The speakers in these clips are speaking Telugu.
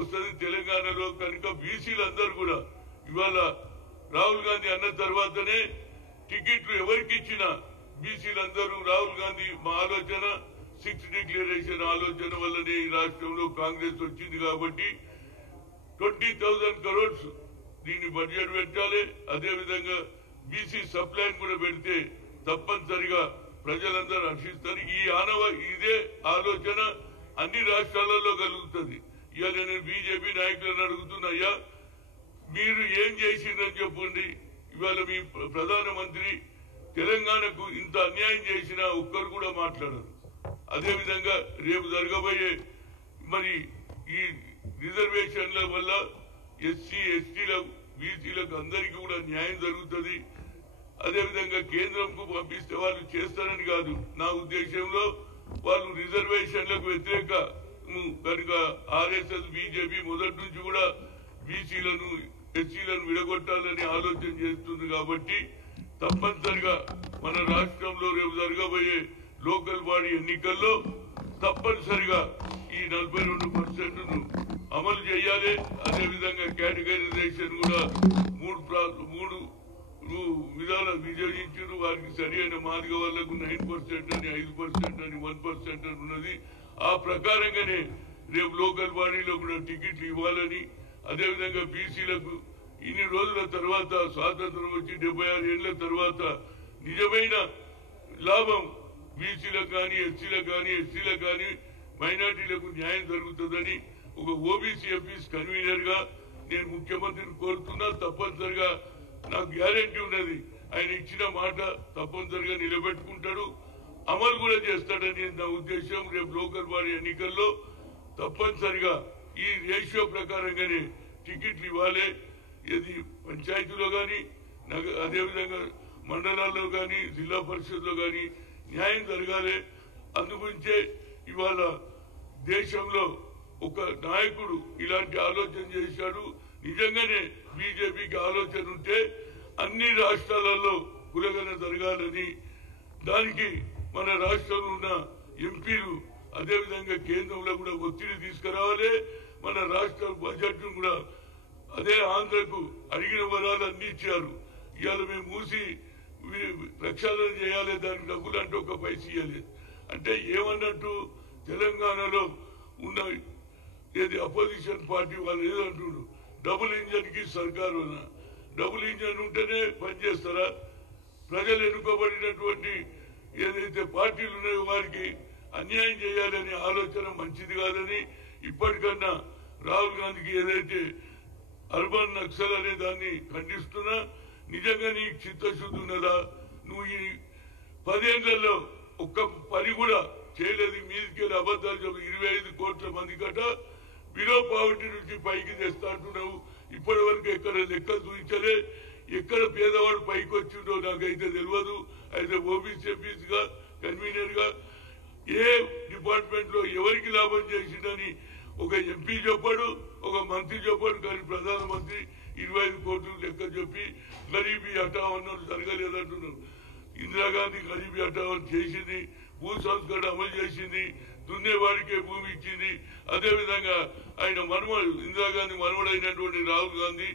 వస్తుంది తెలంగాణలో కనుక బీసీలందరూ కూడా ఇవాళ రాహుల్ గాంధీ అన్న తర్వాతనే టికెట్లు ఎవరికి ఇచ్చినా బీసీలందరూ రాహుల్ గాంధీ మా ఆలోచన 6 డిక్లరేషన్ ఆలోచన వల్లనే ఈ రాష్ట్రంలో కాంగ్రెస్ వచ్చింది కాబట్టి 20,000 crores దీన్ని బడ్జెట్ పెట్టాలి. అదేవిధంగా బీసీ సప్లైన్ కూడా పెడితే తప్పనిసరిగా ప్రజలందరూ హర్షిస్తారు. ఇదే ఆలోచన అన్ని రాష్ట్రాలలో కలుగుతుంది. ఇవాళ నేను బీజేపీ నాయకులను అడుగుతున్నా, మీరు ఏం చేసిందని చెప్పండి. ఇవాళ మీ ప్రధానమంత్రి తెలంగాణకు ఇంత అన్యాయం చేసినా ఒక్కరు కూడా మాట్లాడరు. అదేవిధంగా రేపు జరగబోయే మరి ఈ రిజర్వేషన్ల వల్ల ఎస్సీ ఎస్టీలకు బీసీలకు అందరికీ కూడా న్యాయం జరుగుతుంది. అదేవిధంగా కేంద్రంకు పంపిస్తే వాళ్ళు చేస్తారని కాదు, నా ఉద్దేశంలో వాళ్ళు రిజర్వేషన్లకు వ్యతిరేక కనుక ఆర్ఎస్ఎస్ బీజేపీ మొదటి నుంచి కూడా బీసీలను ఎస్సీలను విడగొట్టాలని ఆలోచన చేస్తుంది. కాబట్టి తప్పనిసరిగా మన రాష్ట్రంలో రేపు జరగబోయే లోకల్ బాడీ ఎన్నికల్లో తప్పనిసరిగా ఈ 42% అమలు చేయాలి. అదేవిధంగా కేటగరైజేషన్ కూడా మూడు విధాలు విజయించారు. వారికి సరి అయిన మాదిగ వాళ్లకు 9% అని 5% అని 1% అని ఉన్నది. ఆ ప్రకారంగానే రేపు లోకల్ బాడీలో కూడా టికెట్లు ఇవ్వాలని, అదేవిధంగా బీసీలకు ఇన్ని రోజుల తర్వాత స్వాతంత్రం వచ్చి 76 ఏళ్ల తర్వాత నిజమైన లాభం బీసీలకు కానీ ఎస్సీలకు కానీ ఎస్టీలకు కానీ మైనార్టీలకు న్యాయం జరుగుతుందని ఒక ఓబీసీ ఎంపీస్ కన్వీనర్ గా నేను ముఖ్యమంత్రిని కోరుతున్నా. తప్పనిసరిగా నాకు గ్యారెంటీ ఉన్నది, ఆయన ఇచ్చిన మాట తప్పనిసరిగా నిలబెట్టుకుంటాడు, అమలు కూడా చేస్తాడని నా ఉద్దేశం. రేపు లోకల్ బాడీ ఎన్నికల్లో తప్పనిసరిగా ఈ రేషియో ప్రకారంగానే టికెట్లు ఇవ్వాలి. ఇది పంచాయతీలో కానీ అదేవిధంగా మండలాల్లో కానీ జిల్లా పరిషత్లో కానీ న్యాయం జరగాలి. అందుగురించే ఇవాళ దేశంలో ఒక నాయకుడు ఇలాంటి ఆలోచన చేశాడు. నిజంగానే బీజేపీకి ఆలోచన ఉంటే అన్ని రాష్ట్రాలలో కులగన జరగాలని, దానికి మన రాష్ట్రంలో ఉన్న ఎంపీలు అదేవిధంగా కేంద్రంలో కూడా ఒత్తిడి తీసుకురావాలి. మన రాష్ట్ర బడ్జెట్ కూడా అదే ఆంధ్రకు అడిగిన వరాలు అన్ని ఇచ్చారు. ఇవాళ మేము మూసి ప్రక్షాళన చేయాలి, దానికి డబ్బులు అంటే ఒక పైసా ఇవ్వాలి అంటే ఏమన్నట్టు. తెలంగాణలో ఉన్న ఏది అపోజిషన్ పార్టీ వాళ్ళు ఏదంటున్నారు, డబుల్ ఇంజన్ కి సర్కారు డబుల్ ఇంజన్ ఉంటేనే పనిచేస్తారా? ప్రజలు ఎన్నుకోబడినటువంటి ఏదైతే పార్టీలు ఉన్నాయో వారికి అన్యాయం చేయాలనే ఆలోచన మంచిది కాదని, ఇప్పటికన్నా రాహుల్ గాంధీకి ఏదైతే అర్బన్ నక్సల్ అనే దాన్ని ఖండిస్తున్నా. నిజంగా నీకు చిత్తశుద్ధి ఉన్నదా? నువ్వు ఈ 10 ఏళ్లలో ఒక్క పని కూడా చేయలేదు. మీదికెళ్ళి అబద్ధాలు చెప్పి 25 కోట్ల మంది కట బిలో పావర్టీ నుంచి పైకి తెస్తా అంటున్నావు. ఇప్పటి వరకు ఎక్కడ లెక్కలు చూపించలే. ఎక్కడ పేదవాడు పైకి వచ్చిండో నాకైతే తెలియదు. అయితే ఓబీసీ ఎంపీస్ గా కన్వీనర్ గా ఏ డిపార్ట్మెంట్ లో ఎవరికి లాభం చేసిందని ఒక ఎంపీ చెప్పాడు, ఒక మంత్రి చెప్పాడు. కానీ ప్రధానమంత్రి 25 కోట్లు లెక్క చెప్పి గరీబీ హఠావన్ జరగలేదంటున్నారు. ఇందిరాగాంధీ గరీబీ హఠావన్ చేసింది, భూ సంస్కరణ అమలు చేసింది, దున్నేవాడికే భూమి ఇచ్చింది. అదేవిధంగా ఆయన మనవడు ఇందిరాగాంధీ మనవడైనటువంటి రాహుల్ గాంధీ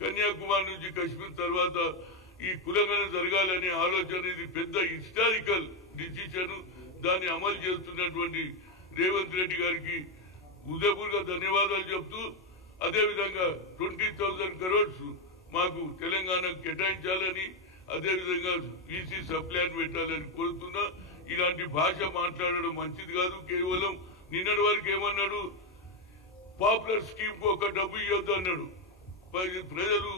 కన్యాకుమారి నుంచి కశ్మీర్ తర్వాత ఈ కులగన జరగాలనే ఆలోచన, ఇది పెద్ద హిస్టారికల్ డిసిషన్. దాన్ని అమలు చేస్తున్నటువంటి రేవంత్ రెడ్డి గారికి హృదయపూర్వక ధన్యవాదాలు చెప్తూ, అదేవిధంగా 20,000 crores మాకు తెలంగాణకు కేటాయించాలని, అదేవిధంగా బీసీ సప్లైన్ పెట్టాలని కోరుతున్నా. ఇలాంటి భాష మాట్లాడడం మంచిది కాదు. కేవలం నిన్నటి వరకు ఏమన్నాడు, పాపులర్ స్కీమ్ కు ఒక డబ్బు ఇవ్వద్దు అన్నాడు. ప్రజలు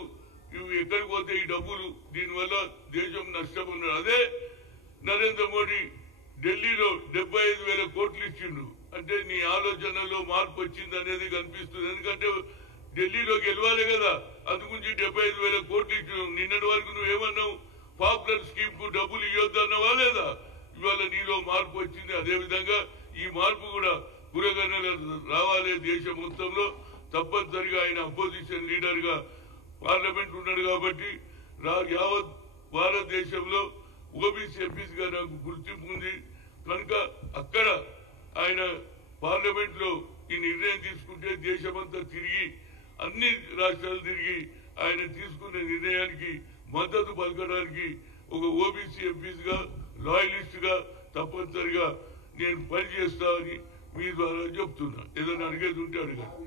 ఎక్కడికి పోతే ఈ డబ్బులు, దీనివల్ల దేశం నష్టపోన్నాడు. అదే నరేంద్ర మోడీ ఢిల్లీలో 75,000 కోట్లు ఇచ్చిండు. అంటే నీ ఆలోచనలో మార్పు వచ్చింది అనేది కనిపిస్తుంది. ఎందుకంటే ఢిల్లీలో గెలవాలి కదా, అందుగురించి 75,000 కోట్లు ఇచ్చిన. నిన్నటి వరకు నువ్వేమన్నావు, పాపులర్ స్కీమ్ కు డబ్బులు ఇవ్వద్దు అన్నవా లేదా? ఇవాళ నీలో మార్పు వచ్చింది. అదేవిధంగా ఈ మార్పు కూడా కులగణన రావాలి దేశం మొత్తంలో. తప్పనిసరిగా ఆయన అపోజిషన్ లీడర్ గా పార్లమెంట్ ఉన్నాడు కాబట్టి యావత్ భారతదేశంలో ఓబీసీ ఎంపీస్ గా నాకు గుర్తింపు ఉంది కనుక అక్కడ ఆయన పార్లమెంట్ లో ఈ నిర్ణయం తీసుకుంటే దేశమంతా తిరిగి అన్ని రాష్ట్రాలు తిరిగి ఆయన తీసుకునే నిర్ణయానికి మద్దతు పలకడానికి ఒక ఓబీసీ ఎంపీగా లాయలిస్ట్ గా తప్పనిసరిగా నేను పనిచేస్తామని మీ ద్వారా చెప్తున్నా. ఏదైనా అడిగేది ఉంటే అడగండి.